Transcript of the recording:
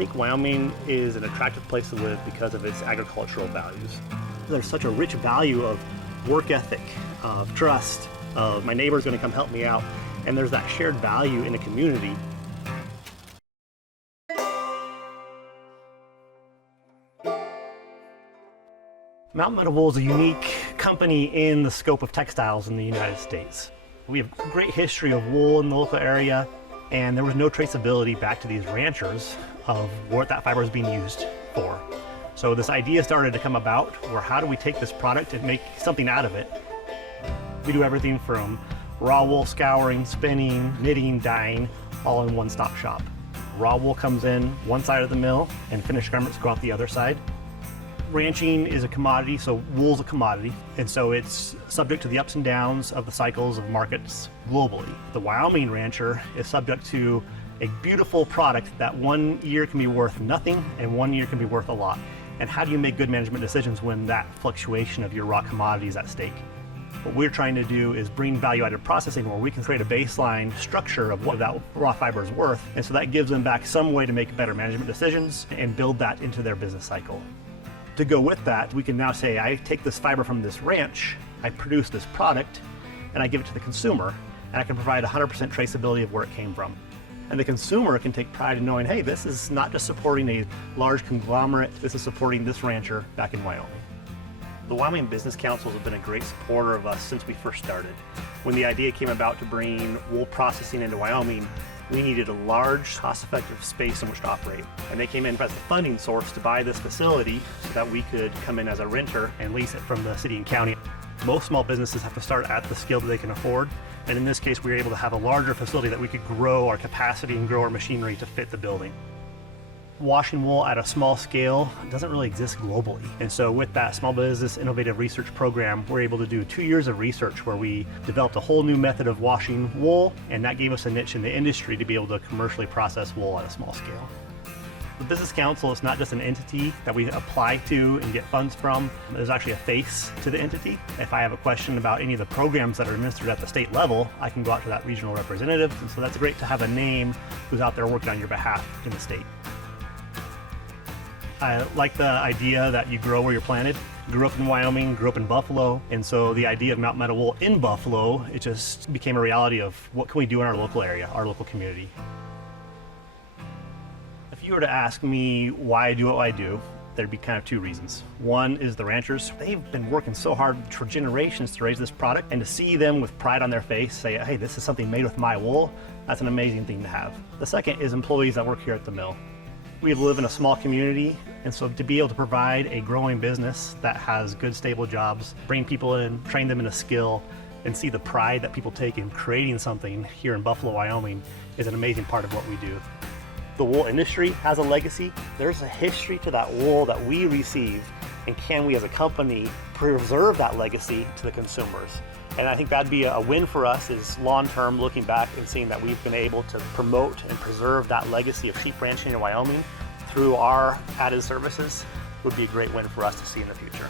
think Wyoming is an attractive place to live because of its agricultural values. There's such a rich value of work ethic, of trust, of my neighbor's going to come help me out, and there's that shared value in a community. Meadow Wool is a unique company in the scope of textiles in the United States. We have a great history of wool in the local area, and there was no traceability back to these ranchers of what that fiber is being used for. So this idea started to come about where how do we take this product and make something out of it? We do everything from raw wool scouring, spinning, knitting, dyeing, all in one-stop shop. Raw wool comes in one side of the mill and finished garments go out the other side. Ranching is a commodity, so wool's a commodity, and so it's subject to the ups and downs of the cycles of markets globally. The Wyoming rancher is subject to a beautiful product that one year can be worth nothing and one year can be worth a lot. And how do you make good management decisions when that fluctuation of your raw commodity is at stake? What we're trying to do is bring value-added processing where we can create a baseline structure of what that raw fiber is worth, and so that gives them back some way to make better management decisions and build that into their business cycle. To go with that, we can now say, I take this fiber from this ranch, I produce this product, and I give it to the consumer, and I can provide 100% traceability of where it came from. And the consumer can take pride in knowing, hey, this is not just supporting a large conglomerate, this is supporting this rancher back in Wyoming. The Wyoming Business Councils have been a great supporter of us since we first started. When the idea came about to bring wool processing into Wyoming, we needed a large, cost-effective space in which to operate. And they came in as the funding source to buy this facility so that we could come in as a renter and lease it from the city and county. Most small businesses have to start at the scale that they can afford. And in this case, we were able to have a larger facility that we could grow our capacity and grow our machinery to fit the building. Washing wool at a small scale doesn't really exist globally. And so with that Small Business Innovative Research Program, we're able to do 2 years of research where we developed a whole new method of washing wool, and that gave us a niche in the industry to be able to commercially process wool at a small scale. The Business Council is not just an entity that we apply to and get funds from. There's actually a face to the entity. If I have a question about any of the programs that are administered at the state level, I can go out to that regional representative. And so that's great to have a name who's out there working on your behalf in the state. I like the idea that you grow where you're planted. Grew up in Wyoming, grew up in Buffalo, and so the idea of Meadow Wool in Buffalo, it just became a reality of what can we do in our local area, our local community. If you were to ask me why I do what I do, there'd be kind of 2 reasons. One is the ranchers. They've been working so hard for generations to raise this product, and to see them with pride on their face say, hey, this is something made with my wool, that's an amazing thing to have. The second is employees that work here at the mill. We live in a small community, and so to be able to provide a growing business that has good, stable jobs, bring people in, train them in a skill, and see the pride that people take in creating something here in Buffalo, Wyoming is an amazing part of what we do. The wool industry has a legacy. There's a history to that wool that we receive, and can we as a company preserve that legacy to the consumers? And I think that'd be a win for us, is long-term looking back and seeing that we've been able to promote and preserve that legacy of sheep ranching in Wyoming through our added services would be a great win for us to see in the future.